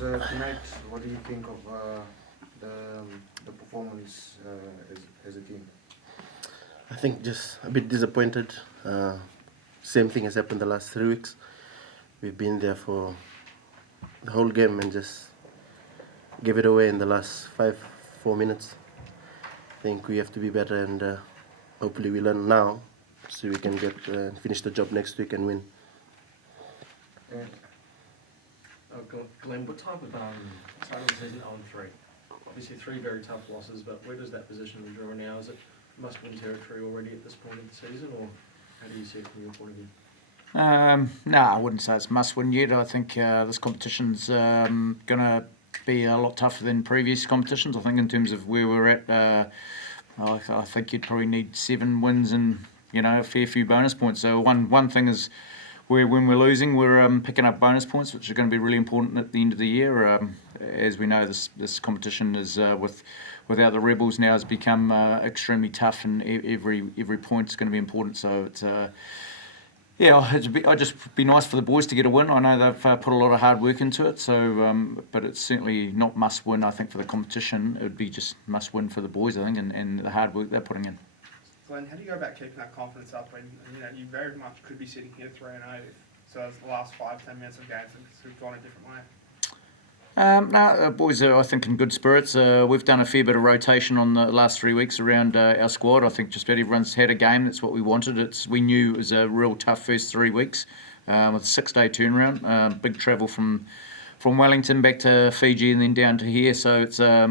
Coach, tonight, what do you think of the performance as a team? I think just a bit disappointed. Same thing has happened the last 3 weeks. We've been there for the whole game and just gave it away in the last 4 minutes. I think we have to be better, and hopefully we learn now so we can get finish the job next week and win. Glen, what type of starting the season on 3? Obviously 3 very tough losses, but where does that position in Drua now? Is it must-win territory already at this point of the season, or how do you see it from your point of view? No, I wouldn't say it's must-win yet. I think this competition's going to be a lot tougher than previous competitions. I think in terms of where we're at, I think you'd probably need 7 wins and a fair few bonus points. So one thing is, when we're losing, we're picking up bonus points, which are going to be really important at the end of the year. As we know, this competition is without the Rebels now has become extremely tough, and every point is going to be important. So it's I'd just be nice for the boys to get a win. I know they've put a lot of hard work into it, so but it's certainly not must win. I think for the competition, it would be just must win for the boys, I think, and the hard work they're putting in. Glen, how do you go about keeping that confidence up when you very much could be sitting here 3-0? So it's the last 5-10 minutes of games have gone a different way. No, boys are, I think, in good spirits. We've done a fair bit of rotation on the last 3 weeks around our squad. I think just about everyone's had a game. That's what we wanted. We knew it was a real tough first 3 weeks with a 6-day turnaround. Big travel from Wellington back to Fiji and then down to here. So it's a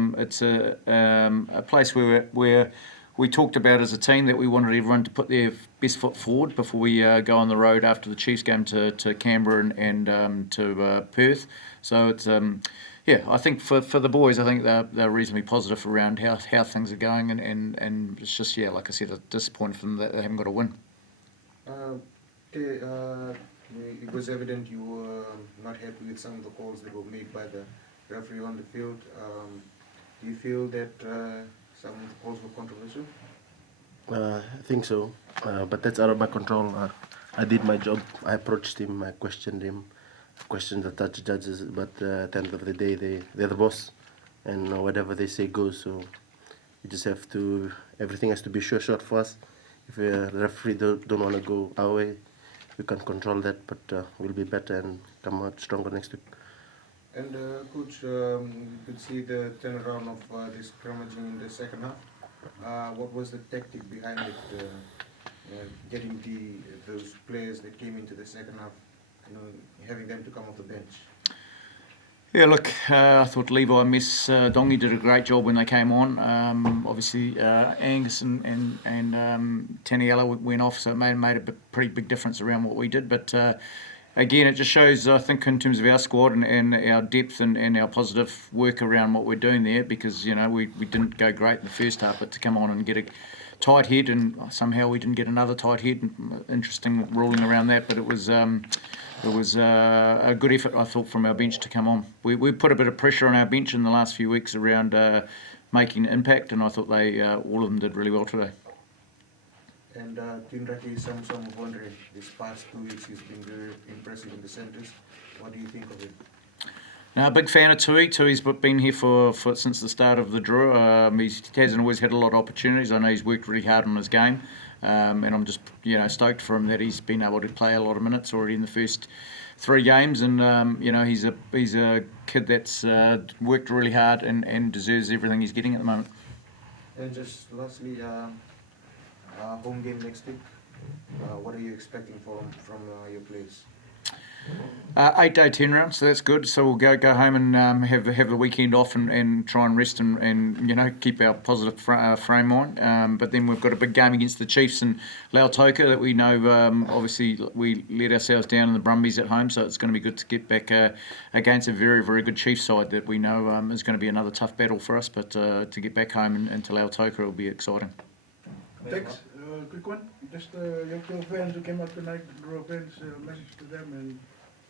place where we talked about as a team that we wanted everyone to put their best foot forward before we go on the road after the Chiefs game to Canberra and to Perth. So it's I think for the boys, I think they're reasonably positive around how things are going, and it's just like I said, a disappointment for them that they haven't got a win. It was evident you were not happy with some of the calls that were made by the referee on the field. Do you feel that some of the calls were controversial? I think so, but that's out of my control. I did my job. I approached him, I questioned him, questioned the judges, but at the end of the day, they're the boss, and whatever they say goes. So you just have to, everything has to be sure shot for us. If the referee don't want to go our way, we can't control that, but we'll be better and come out stronger next week. And Coach, you could see the turnaround of this scrummaging in the second half. What was the tactic behind it, getting those players that came into the second half, having them to come off the bench? Yeah, look, I thought Levi, Miss Dongi did a great job when they came on. Obviously, Angus and Taniela went off, so it made a pretty big difference around what we did. But again, it just shows, I think, in terms of our squad and our depth and our positive work around what we're doing there, because we didn't go great in the first half, but to come on and get a tight head, and somehow we didn't get another tight head. Interesting ruling around that, but it was a good effort, I thought, from our bench to come on. We put a bit of pressure on our bench in the last few weeks around making an impact, and I thought all of them did really well today. And Tinraki Samsung wondering, this past 2 weeks he's been very impressive in the centres. What do you think of it? Now, big fan of Tui. Tui's been here for since the start of the draw. He hasn't always had a lot of opportunities. I know he's worked really hard on his game, and I'm just stoked for him that he's been able to play a lot of minutes already in the first 3 games. And he's a kid that's worked really hard and deserves everything he's getting at the moment. And just lastly, home game next week. What are you expecting from your players? 8-day turnaround, so that's good. So we'll go home and have the weekend off and try and rest and keep our positive frame on. But then we've got a big game against the Chiefs in Lautoka that we know. Obviously, we let ourselves down in the Brumbies at home, so it's going to be good to get back against a very, very good Chiefs side that we know is going to be another tough battle for us. But to get back home and to Lautoka will be exciting. Thanks. Quick one. Just your fans who came out tonight, draw fans, message to them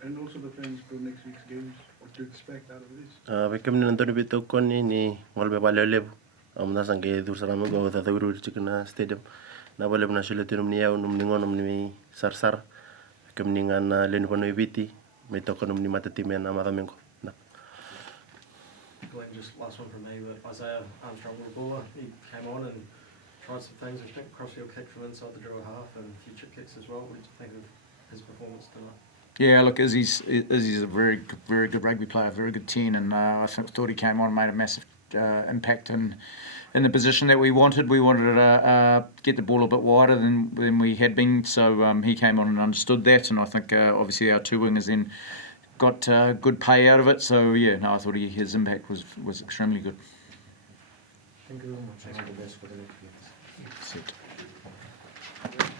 and also the fans for next week's games. What to expect out of this? We come in to bit koni ni walbe balelebu. Nasang ke dursarama go the Fijian Stadium. Na baleb na shule tinum ni yau num ningon ni sarsar. Come ningan len pono ibiti. May tokonum ni matatimen na madamengo. Glen, just last one from me, but Isaiah Armstrong Rabula, he came on and tried some things, I think crossfield kick from inside the Drua half and a few chip kicks as well. What did you think of his performance tonight? Yeah, look, Izzy's a very good rugby player, very good 10, and I thought he came on and made a massive impact in the position that we wanted. We wanted to get the ball a bit wider than we had been, so he came on and understood that, and I think obviously our two wingers then got good pay out of it. So yeah, no, I thought his impact was extremely good. Thank you very much. All the best for the next games. That's it.